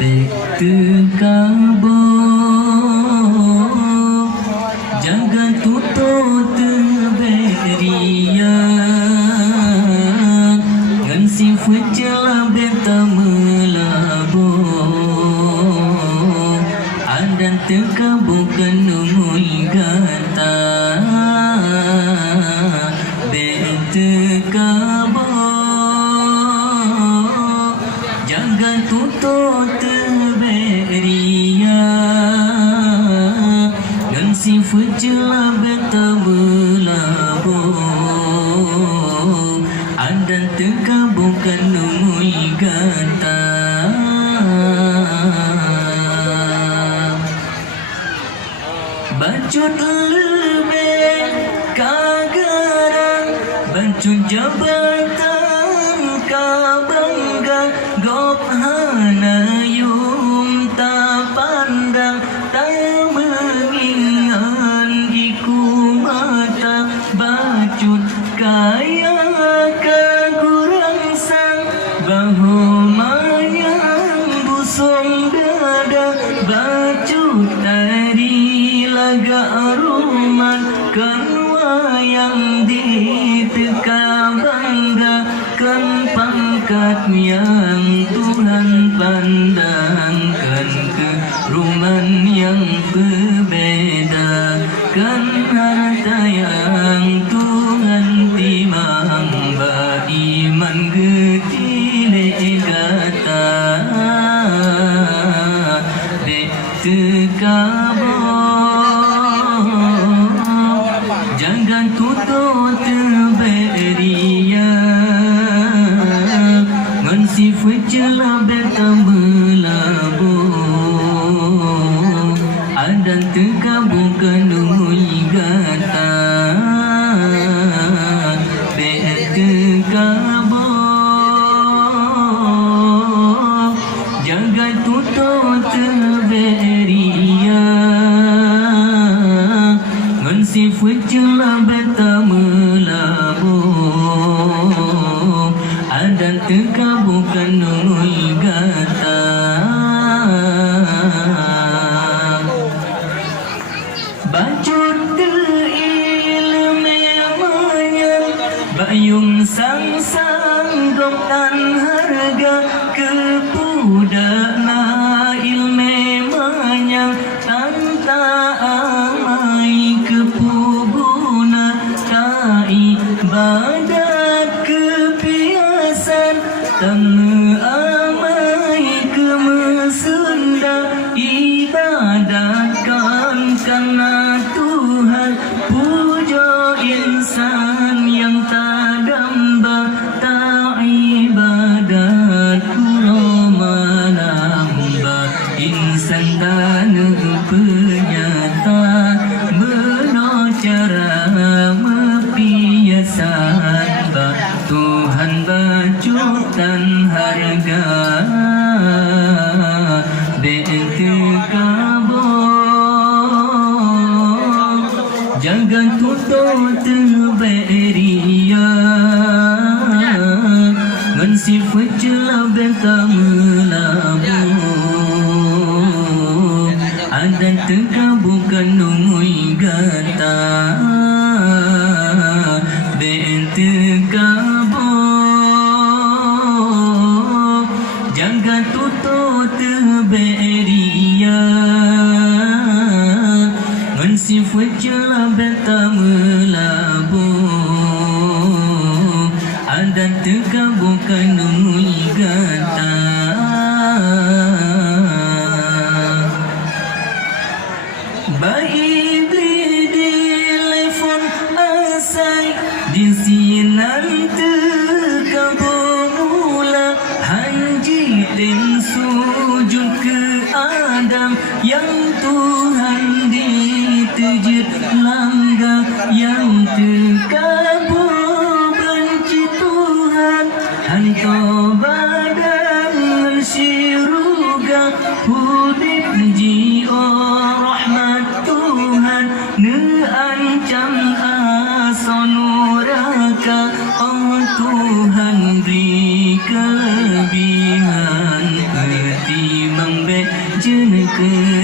Bektekabo jaga tutut beria ngan si fucela beta melabo adan tekabo kanumui gata bektekabo jaga tutut beria ngan si fucela beta melabo adan tekabo kanumui gata Bacut lebih kagaran Bacut jabatan kabangga Gop hanayum tak pandang Tak mengingan iku mata Bacut kaya kagurang sang Bahu manyang busung dada Bacut tadi laga aruman kan wayang diteka bangga kan pangkat yang Tuhan pandangkan keruman yang berbeda kan harta yang Tuhan timang beriman getile gata dekabo jangan tutut beria ngan si fucela beta melabo adan tekabo kanumui gata bektekabo jangan tutut beria ngan si fucela beta melabo adan tekabo kanumui gata bacut ilme manyang bayung sang gomtan harga kepudana ilme manyang tanta amai kepuguna ta ibadat kepiasan tanga amai kemesunda ibadatkan karena Tuhan puja insan yang tak damba tak ibadat menambah insan tanah penyata menocara mepiasan Tuhan bacutan harga bektekabo jangan tutut beria ngan si fucela beta melabo adan tekabo kanumui gata bektekabo jangan tutut beria ngan si fucela beta melabo adan tekabo kanumui gata bayi di telefon asai di sinan tekabo mula hanji dan sujud ke Adam yang Tuhan ditejit langgar yang tekabo benci Tuhan hanto badan siruga hudib jiwa rahmat Tuhan neancam asonuraka oh Tuhan beri kelebihan hati ke